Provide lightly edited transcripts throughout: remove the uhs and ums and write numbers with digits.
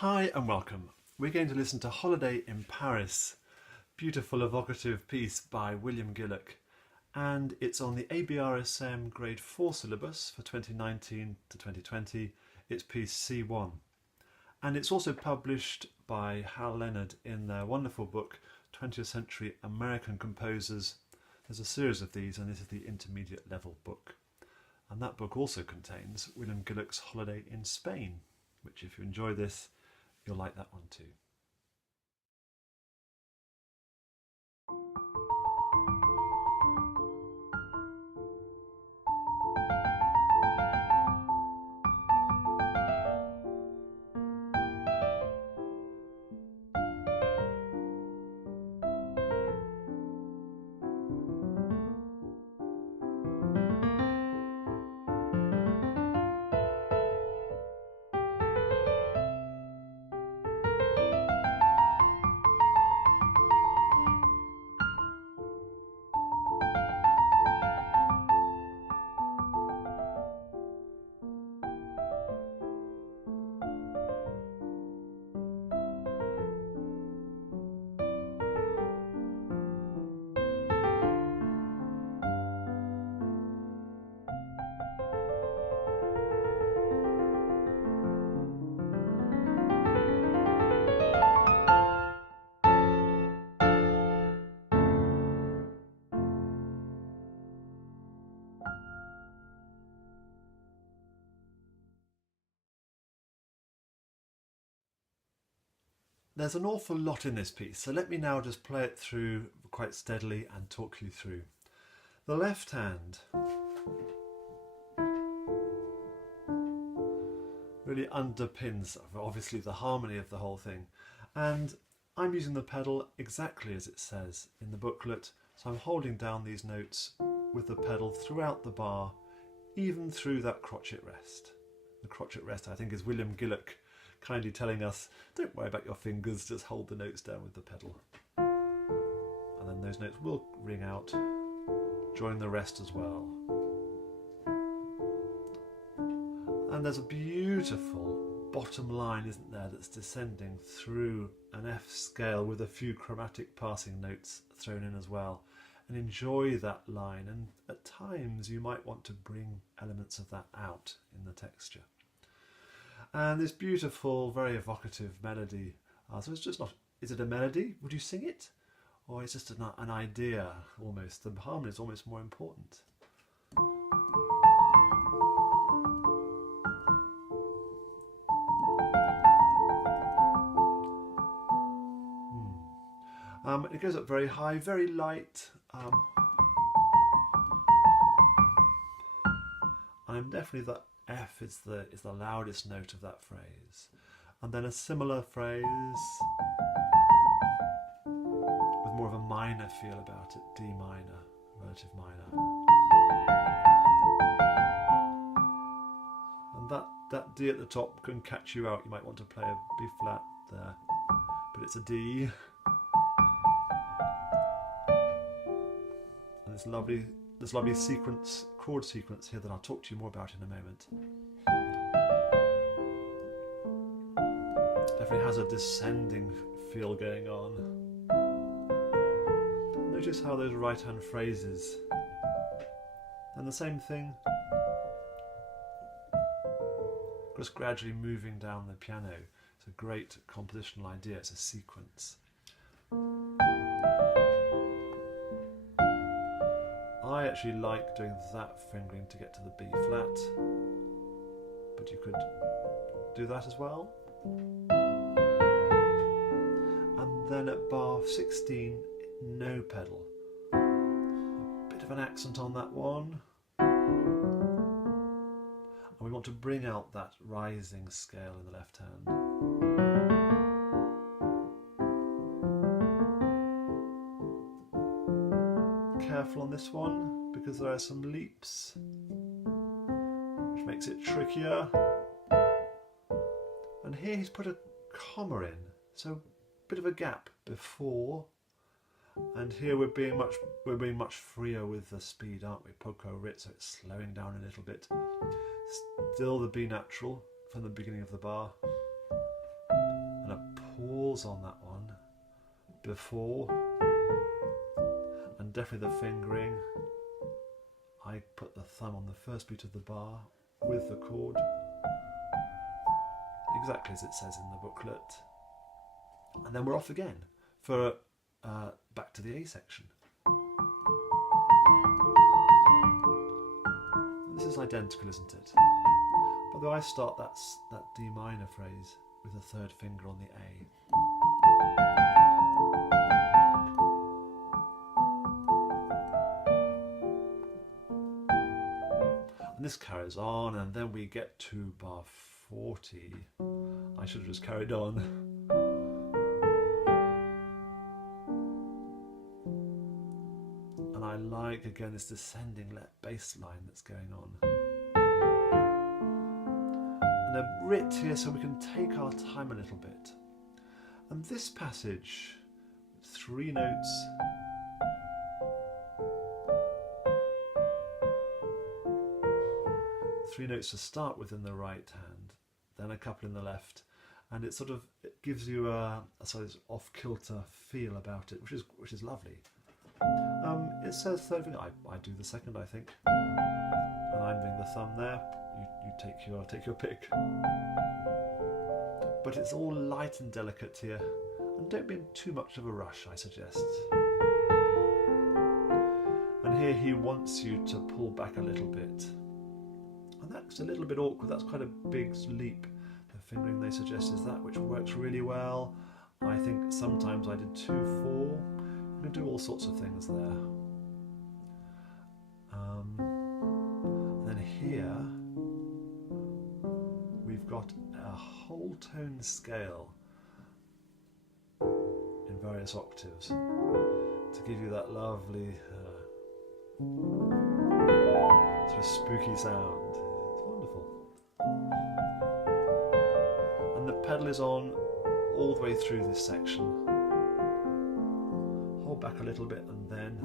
Hi and welcome. We're going to listen to Holiday in Paris, beautiful evocative piece by William Gillock, and it's on the ABRSM grade 4 syllabus for 2019 to 2020. It's piece C1, and it's also published by Hal Leonard in their wonderful book 20th Century American Composers. There's a series of these, and this is the intermediate level book, and that book also contains William Gillock's Holiday in Spain, which, if you enjoy this, you'll like that one too. There's an awful lot in this piece, so let me now just play it through quite steadily and talk you through. The left hand really underpins, obviously, the harmony of the whole thing, and I'm using the pedal exactly as it says in the booklet, so I'm holding down these notes with the pedal throughout the bar, even through that crotchet rest. The crotchet rest, I think, is William Gillock kindly telling us, don't worry about your fingers, just hold the notes down with the pedal. And then those notes will ring out during the rest as well. And there's a beautiful bottom line, isn't there, that's descending through an F scale with a few chromatic passing notes thrown in as well. And enjoy that line, and at times you might want to bring elements of that out in the texture. And this beautiful, very evocative melody. So it's just not, is it a melody? Would you sing it? Or it's just an idea almost? The harmony is almost more important. It goes up very high, very light. And definitely the F is the loudest note of that phrase. And then a similar phrase with more of a minor feel about it, D minor, relative minor. And that D at the top can catch you out. You might want to play a B flat there, but it's a D. And this lovely chord sequence here that I'll talk to you more about in a moment. Definitely has a descending feel going on. Notice how those right hand phrases, and the same thing, just gradually moving down the piano. It's a great compositional idea, it's a sequence. I actually like doing that fingering to get to the B flat, but you could do that as well. And then at bar 16, no pedal. A bit of an accent on that one. And we want to bring out that rising scale in the left hand. Careful on this one because there are some leaps, which makes it trickier. And here he's put a comma in, so a bit of a gap before. And here we're being much freer with the speed, aren't we? Poco rit, so it's slowing down a little bit. Still the B natural from the beginning of the bar. pause on that one before, and definitely the fingering. I put the thumb on the first beat of the bar with the chord, exactly as it says in the booklet, and then we're off again for back to the A section. This is identical, isn't it? By the way, I start that D minor phrase with the third finger on the A. And this carries on, and then we get to bar 40. I should have just carried on. And I like, again, this descending bass line that's going on. And a writ here so we can take our time a little bit. And this passage, 3 notes, to start with in the right hand, then a couple in the left, and it gives you a sort of off-kilter feel about it, which is lovely. It says third finger. I do the second, I think, and I'm doing the thumb there. You take your pick. But it's all light and delicate here, and don't be in too much of a rush, I suggest. And here he wants you to pull back a little bit. And that's a little bit awkward, that's quite a big leap. The fingering they suggest is that, which works really well. I think sometimes I did 2-4. You can do all sorts of things there. And then here, we've got a whole tone scale in various octaves to give you that lovely sort of spooky sound. And the pedal is on all the way through this section. Hold back a little bit, and then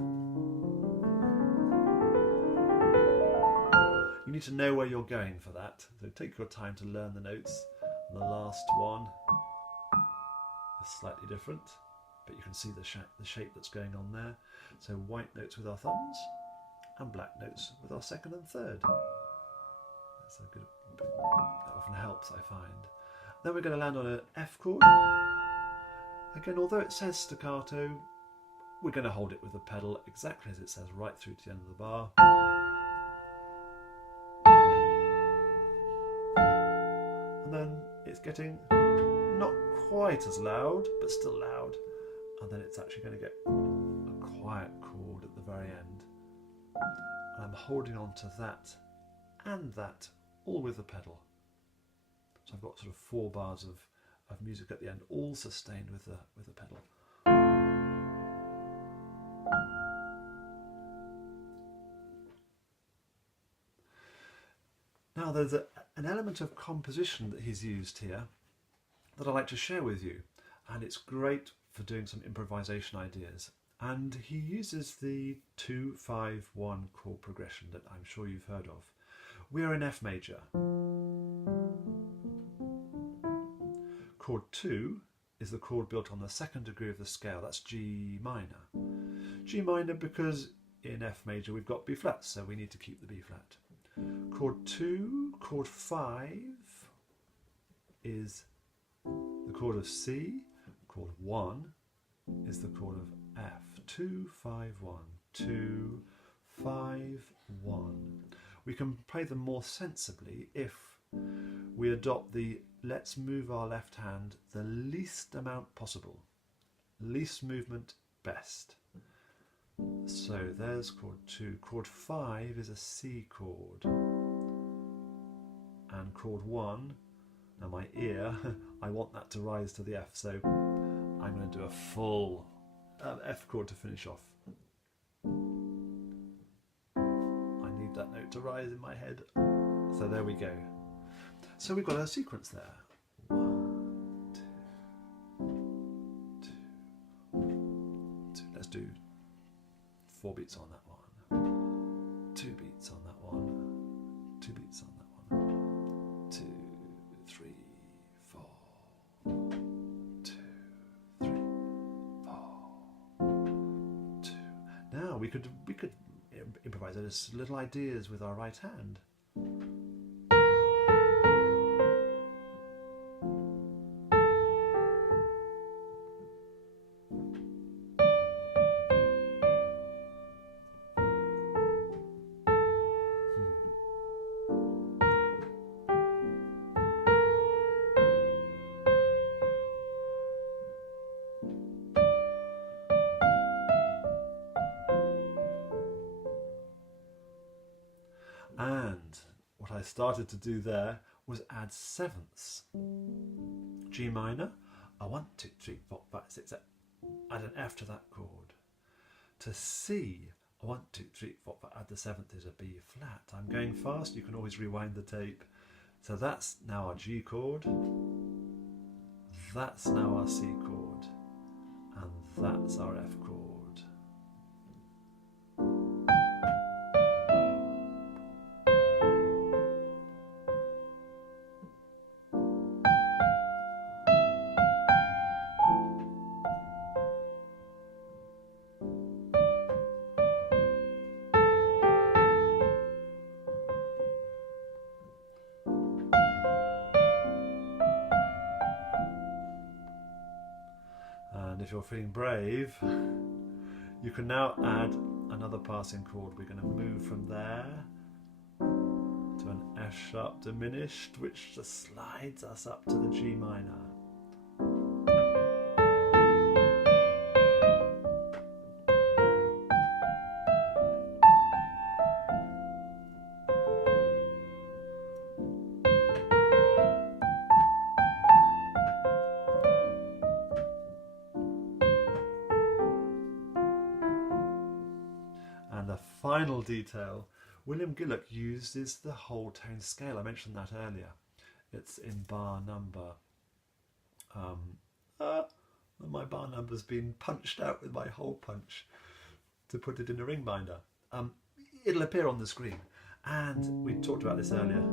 you need to know where you're going for that. So take your time to learn the notes. And the last one is slightly different, but you can see the shape that's going on there. So white notes with our thumbs and black notes with our second and third. That's a good. That often helps, I find. Then we're going to land on an F chord. Again, although it says staccato, we're going to hold it with the pedal exactly as it says right through to the end of the bar. And then it's getting not quite as loud, but still loud. And then it's actually going to get a quiet chord at the very end. And I'm holding on to that and that, all with the pedal. So I've got sort of 4 bars of music at the end, all sustained with the pedal. Now there's an element of composition that he's used here that I'd like to share with you, and it's great for doing some improvisation ideas. And he uses the 2-5-1 chord progression that I'm sure you've heard of. We're in F major. Chord 2 is the chord built on the 2nd degree of the scale, that's G minor. G minor because in F major we've got B flat, so we need to keep the B flat. Chord 2, chord 5 is the chord of C, chord 1 is the chord of F. 2, 5, 1, 2, 5, 1. We can play them more sensibly if we adopt the let's move our left hand the least amount possible. Least movement, best. So there's chord 2. Chord 5 is a C chord. And chord 1, now my ear, I want that to rise to the F, so I'm going to do a full F chord to finish off. I need that note to rise in my head. So there we go. So we've got a sequence there. 1, 2, 2. Let's do 4 beats on that one. 2 beats on that one. 2 beats on that one. 2, 3, 4. 2, we could improvise those little ideas with our right hand. And what I started to do there was add sevenths. G minor, a 1, 2, 3, 4, 5, 6, 7. Add an F to that chord. To C, a 1, 2, 3, 4, 5. Add the seventh is a B flat. I'm going fast, you can always rewind the tape. So that's now our G chord. That's now our C chord. And that's our F chord. And if you're feeling brave, you can now add another passing chord. We're going to move from there to an F sharp diminished, which just slides us up to the G minor. And the final detail William Gillock uses the whole tone scale. I mentioned that earlier. It's in bar number. My bar number's been punched out with my hole punch to put it in a ring binder. It'll appear on the screen. And we talked about this earlier.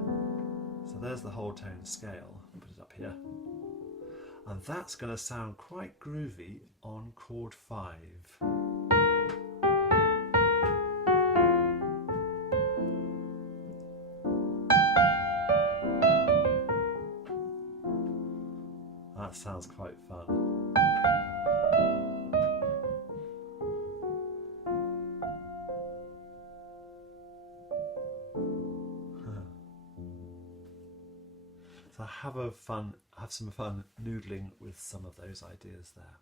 So there's the whole tone scale. I'll put it up here. And that's going to sound quite groovy on chord 5. That sounds quite fun. So have some fun noodling with some of those ideas there.